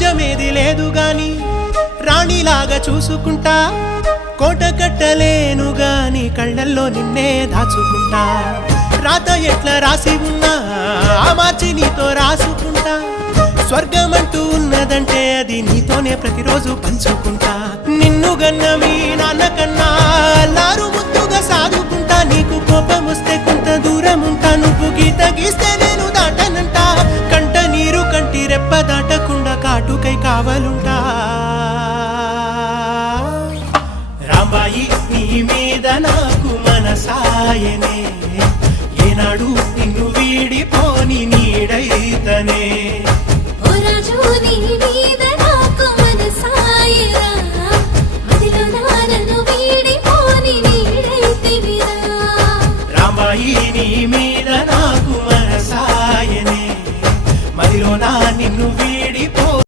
రాజ్యమేది లేదు గాని రాణిలాగా చూసుకుంటా కోట కట్టలేను గాని కళ్ళల్లో నిన్నే దాచుకుంటా రాత ఎట్లా రాసి ఉన్నా ఆ మార్చి నీతో రాసుకుంటా స్వర్గమంటూ ఉన్నదంటే అది నీతోనే ప్రతిరోజు పంచుకుంటా నిన్ను గన్న మీ నాన్న కన్నా అల్లారు ముద్దుగా సాదుకుంటా నీకు కోపం వస్తే కొంత దూరం ఉంటా నువ్వు గీత గీస్తే నేను దాటనంటా కంట నీరు కంటి రెప్ప దాటకుండా కాటుకై కావలుంటా రాంబాయి నీ మీద నాకు మనసాయనే ఏనాడు నిన్ను వీడిపోని నీడైతనే